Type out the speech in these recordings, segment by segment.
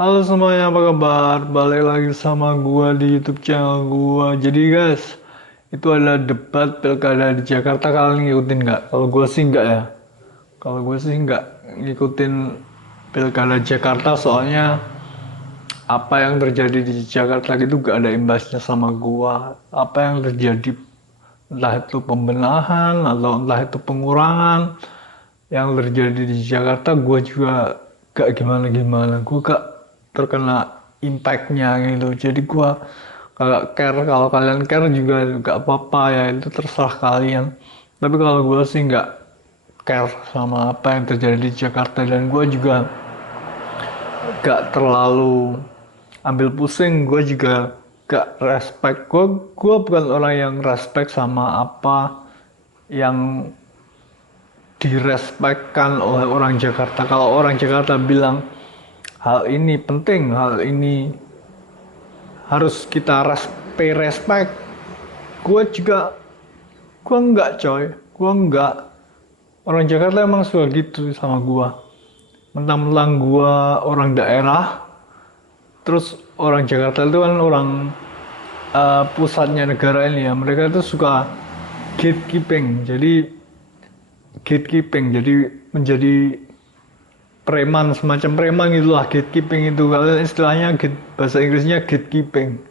Halo semuanya, apa kabar? Balik lagi sama gua di YouTube channel gua. Jadi guys, itu adalah debat pilkada di Jakarta. Kalian ngikutin nggak? Kalau gua sih nggak ya. Kalau gue sih nggak ngikutin pilkada Jakarta, soalnya apa yang terjadi di Jakarta itu gak ada imbasnya sama gua. Apa yang terjadi, entah itu pembenahan atau entah itu pengurangan yang terjadi di Jakarta, gue juga gak gimana-gimana. Gue gak terkena impactnya gitu. Jadi gue gak care. Kalau kalian care juga gak apa-apa ya, itu terserah kalian. Tapi kalau gue sih gak care sama apa yang terjadi di Jakarta, dan gue juga gak terlalu ambil pusing. Gue juga gak respect. Gue bukan orang yang respect sama apa yang direspekkan oleh orang Jakarta. Kalau orang Jakarta bilang hal ini penting, hal ini harus kita respect, gue juga, gue enggak coy, gue enggak. Orang Jakarta emang suka gitu sama gue, mentang-mentang gue orang daerah. Terus orang Jakarta itu kan orang pusatnya negara ini ya, mereka itu suka gatekeeping. Jadi menjadi preman, semacam preman itulah gatekeeping itu. Kalau istilahnya bahasa Inggrisnya gatekeeping.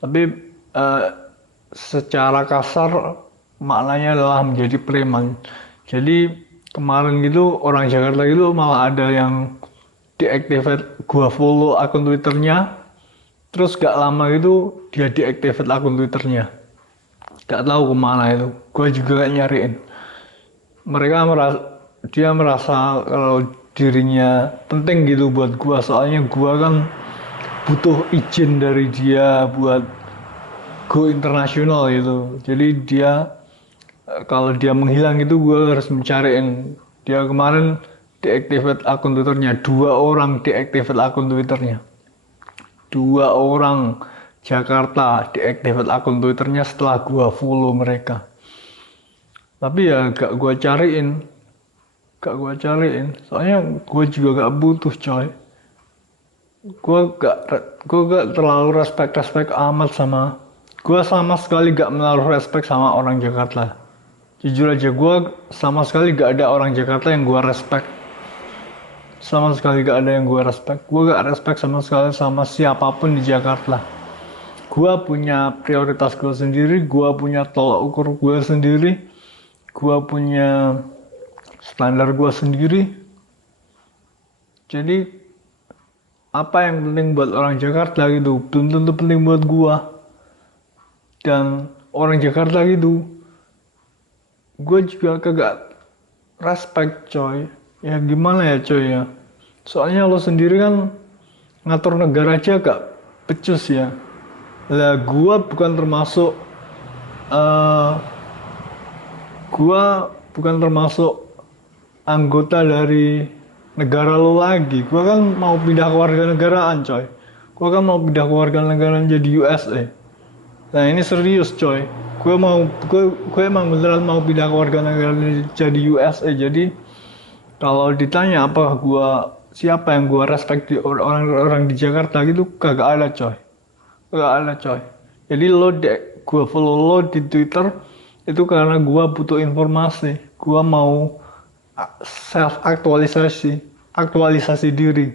Tapi eh, secara kasar maknanya adalah menjadi preman. Jadi kemarin gitu orang Jakarta gitu malah ada yang deactivate, gua follow akun Twitternya, terus gak lama gitu dia deactivate akun Twitternya. Gak tahu kemana itu. Gua juga gak nyariin. Dia merasa kalau dirinya penting gitu buat gua, soalnya gua kan butuh izin dari dia buat go internasional gitu. Jadi dia kalau dia menghilang itu gue harus mencariin. Dia kemarin deactivate akun Twitternya, dua orang deactivate akun Twitternya, dua orang Jakarta deactivate akun Twitternya setelah gue follow mereka. Tapi ya gak gue cariin, soalnya gue juga gak butuh coy. Gue gak terlalu respect amat sama, gue sama sekali gak menaruh respect sama orang Jakarta. Jujur aja, gue sama sekali gak ada orang Jakarta yang gue respect. Sama sekali gak ada yang gue respect. Gue gak respect sama sekali sama siapapun di Jakarta. Gue punya prioritas gue sendiri, gue punya tolak ukur gue sendiri, gue punya standar gue sendiri. Jadi apa yang penting buat orang Jakarta gitu belum tentu penting buat gue. Dan orang Jakarta gitu, gue juga kagak respect coy. Ya gimana ya coy ya, soalnya lo sendiri kan ngatur negara aja gak becus ya. Lah gue bukan termasuk eh gua bukan termasuk anggota dari negara lo lagi. Gua kan mau pindah ke warga negaraan coy. Gua kan mau pindah ke warga negaraan jadi USA. Nah ini serius coy. Gue emang beneran mau pindah ke warga negara jadi USA. Jadi kalau ditanya apa siapa yang gua respect di orang-orang di Jakarta gitu, kagak ada coy. Kagak ada coy. Jadi gua follow lo di Twitter itu karena gua butuh informasi. Gua mau self aktualisasi diri.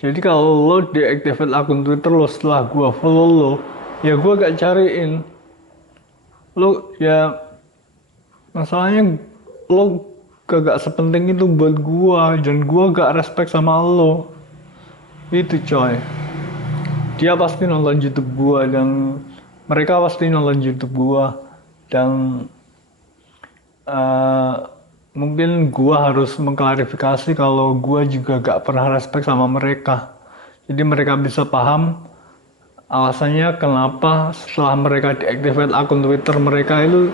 Jadi kalau lo deactivate akun Twitter lo setelah gua follow lo, ya gua gak cariin. Lo ya, masalahnya lo gak sepenting itu buat gua, dan gua gak respect sama lo. Itu coy. Dia pasti nonton YouTube gua, dan mereka pasti nonton YouTube gua, dan eh, mungkin gua harus mengklarifikasi kalau gua juga gak pernah respect sama mereka. Jadi mereka bisa paham alasannya kenapa setelah mereka deactivate akun Twitter mereka itu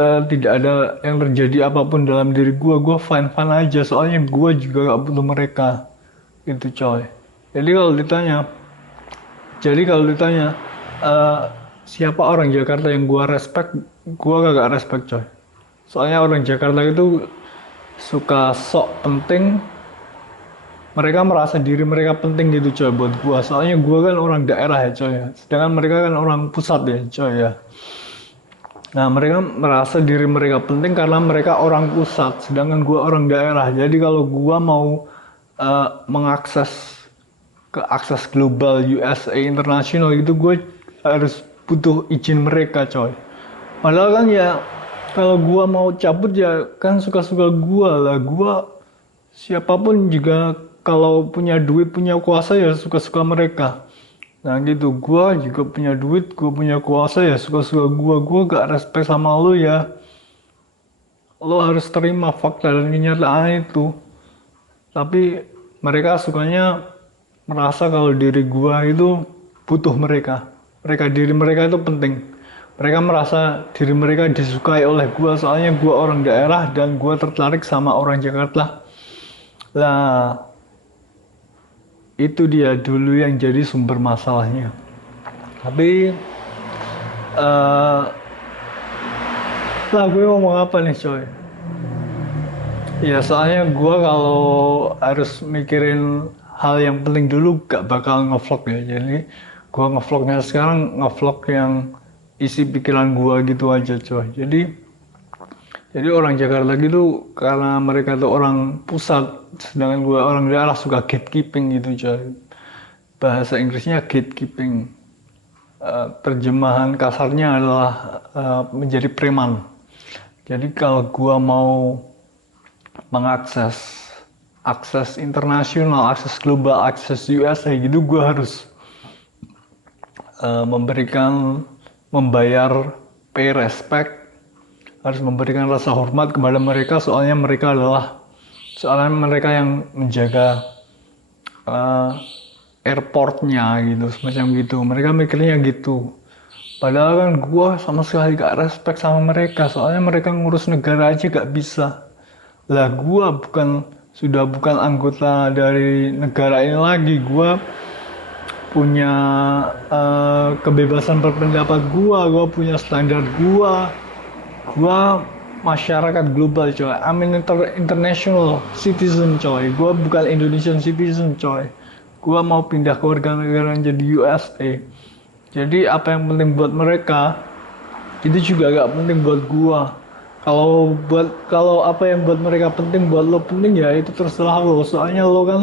tidak ada yang terjadi apapun dalam diri gua. Gua fine-fine aja, soalnya gua juga gak butuh mereka. Itu coy. Jadi kalau ditanya, eh, siapa orang Jakarta yang gua respect, gua kagak respect coy. Soalnya orang Jakarta itu suka sok penting, mereka merasa diri mereka penting gitu coy buat gua. Soalnya gua kan orang daerah ya coy ya. Sedangkan mereka kan orang pusat ya coy ya. Nah, mereka merasa diri mereka penting karena mereka orang pusat, sedangkan gua orang daerah. Jadi kalau gua mau mengakses ke akses global USA internasional itu gue harus butuh izin mereka coy. Padahal kan ya kalau gua mau cabut ya kan suka-suka gua lah. Gua siapapun juga kalau punya duit punya kuasa ya suka-suka mereka. Nah gitu, gua juga punya duit, gua punya kuasa ya suka-suka gua gak respect sama lo ya. Lo harus terima fakta dan kenyataan itu. Tapi mereka sukanya merasa kalau diri gua itu butuh mereka. Diri mereka itu penting. Mereka merasa diri mereka disukai oleh gua soalnya gua orang daerah dan gua tertarik sama orang Jakarta. Lah, itu dia dulu yang jadi sumber masalahnya. Tapi lah gue ngomong apa nih coy? Ya soalnya gue kalau harus mikirin hal yang penting dulu gak bakal ngevlog ya. Jadi gue ngevlognya sekarang ngevlog yang isi pikiran gue gitu aja coy. Jadi orang Jakarta gitu karena mereka tuh orang pusat, sedangkan gue orang daerah suka gatekeeping gitu coy. Bahasa Inggrisnya gatekeeping. Terjemahan kasarnya adalah menjadi preman. Jadi kalau gue mau mengakses akses internasional, akses global, akses USA gitu, gue harus membayar pay respect, harus memberikan rasa hormat kepada mereka soalnya mereka yang menjaga airportnya gitu, semacam gitu. Mereka mikirnya gitu. Padahal kan gue sama sekali gak respect sama mereka, soalnya mereka ngurus negara aja gak bisa. Lah gue sudah bukan anggota dari negara ini lagi, gue punya kebebasan berpendapat gue punya standar gue masyarakat global coy. I'm an international citizen coy. Gue bukan Indonesian citizen coy. Gue mau pindah ke warga negara jadi USA. Jadi apa yang penting buat mereka itu juga gak penting buat gue. Kalau apa yang buat mereka penting buat lo penting ya itu terserah lo. Soalnya lo kan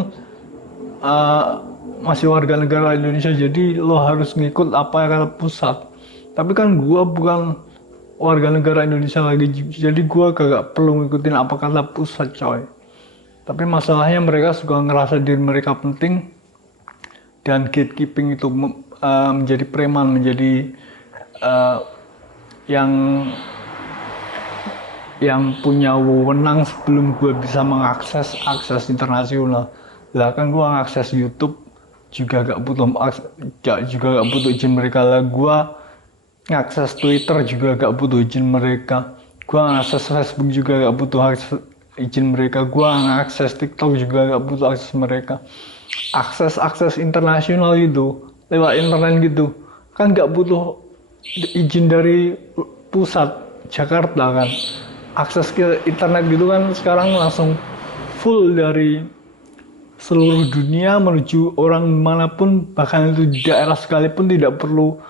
masih warga negara Indonesia jadi lo harus ngikut apa yang kata pusat. Tapi kan gue bukan warga negara Indonesia lagi jadi gue kagak perlu ngikutin apa kata pusat coy. Tapi masalahnya mereka suka ngerasa diri mereka penting dan gatekeeping itu menjadi preman, menjadi yang punya wewenang sebelum gue bisa mengakses akses internasional. Lah kan gue ngakses YouTube juga gak butuh izin mereka. Lah gue ngakses Twitter juga gak butuh izin mereka. Gue ngakses Facebook juga gak butuh izin mereka. Gue ngakses TikTok juga gak butuh akses mereka. Akses internasional itu lewat internet gitu kan gak butuh izin dari pusat Jakarta kan. Akses ke internet gitu kan sekarang langsung full dari seluruh dunia menuju orang manapun, bahkan itu di daerah sekalipun tidak perlu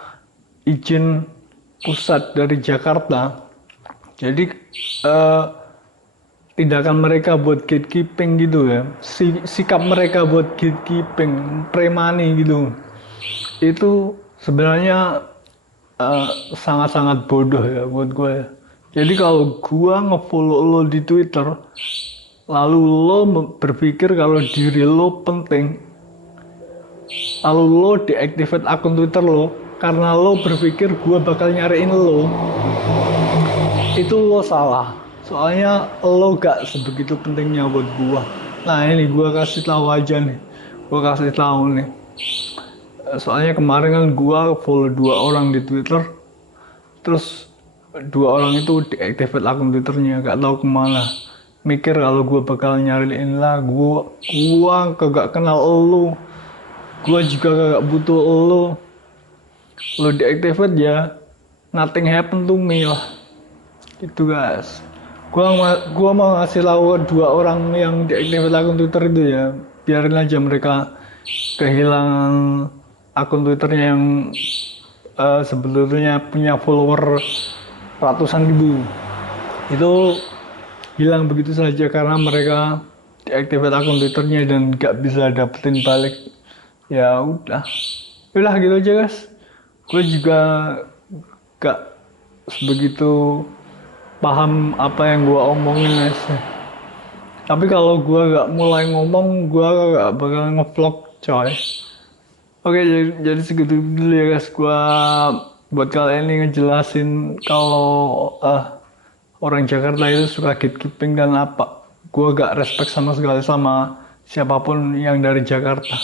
izin pusat dari Jakarta. Jadi tindakan mereka buat gatekeeping gitu ya, sikap mereka buat gatekeeping, premani gitu, itu sebenarnya sangat-sangat bodoh ya buat gue ya. Jadi kalau gue ngefollow lo di Twitter, lalu lo berpikir kalau diri lo penting, lalu lo deactivate akun Twitter lo, karena lo berpikir gue bakal nyariin lo, itu lo salah. Soalnya lo gak sebegitu pentingnya buat gue. Nah ini gue kasih tahu aja nih, soalnya kemarin kan gue follow 2 orang di Twitter, terus 2 orang itu deactivate akun Twitternya, gak tahu kemana. Mikir kalau gue bakal nyariin lah, gue kagak kenal lo, gue juga kagak butuh lo deactivate ya, nothing happen to me lah. Gitu guys. Gua mau ngasih tahu 2 orang yang deactivate akun Twitter itu ya. biarin aja mereka kehilangan akun Twitternya yang sebetulnya punya follower ratusan ribu. Itu hilang begitu saja karena mereka deactivate akun Twitternya dan gak bisa dapetin balik. Ya udah gitu aja guys. Gue juga gak begitu paham apa yang gue omongin guys. Tapi kalau gue gak mulai ngomong, gue gak bakal ngevlog coy. Oke, jadi segitu dulu ya guys. Gue buat kalian ini ngejelasin kalau orang Jakarta itu suka gatekeeping dan apa. Gue gak respect sama sekali sama siapapun yang dari Jakarta.